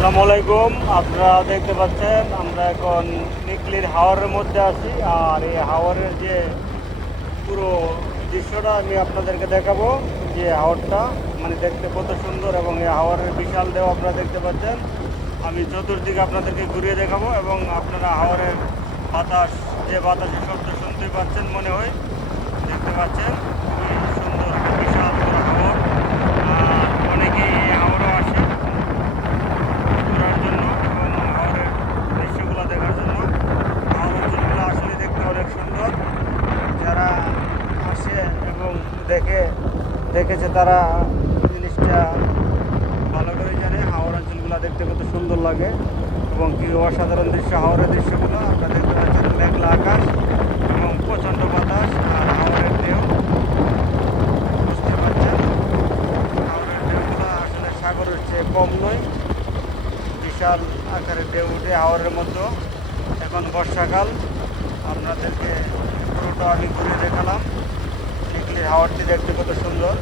আসসালামু আলাইকুম। আপনারা দেখতে পাচ্ছেন আমরা এখন নিকলির হাওরের মধ্যে আছি। আর এই হাওরের যে পুরো দৃশ্যটা আমি আপনাদেরকে দেখাবো। যে হাওরটা মানে দেখতে কত সুন্দর এবং এই হাওরের বিশাল দেহ আপনারা দেখতে পাচ্ছেন। আমি চতুর্দিকে আপনাদেরকে ঘুরিয়ে দেখাবো এবং আপনারা হাওরের বাতাস, যে বাতাসের শব্দ শুনতেই পাচ্ছেন মনে হয়। দেখতে পাচ্ছেন খুবই সুন্দর বিশাল বড় হাওর। আর অনেকেই এই হাওরও আসে ঘোরার জন্য এবং হাওরের দৃশ্যগুলো দেখার জন্য। হাওর অঞ্চলগুলো আসলে দেখতে অনেক সুন্দর। যারা আসে এবং দেখেছে তারা জিনিসটা ভালো করে জানে। হাওর অঞ্চলগুলো দেখতে কত সুন্দর লাগে এবং কি অসাধারণ দৃশ্য। হাওরের দৃশ্যগুলো আপনারা দেখতে পাচ্ছেন, মেঘলা আকাশ এবং প্রচণ্ড বাতাস আর হাওরের ঢেউ। বুঝতে পারছেন হাওরের ঢেউগুলো আসলে সাগরের চেয়ে কম নয়, বিশাল আকারের ঢেউ উঠে হাওরের মধ্যে। এখন বর্ষাকাল, আপনাদেরকে পুরোটা আমি ঘুরে দেখালাম। নিকলির হাওরটি দেখতে কত সুন্দর।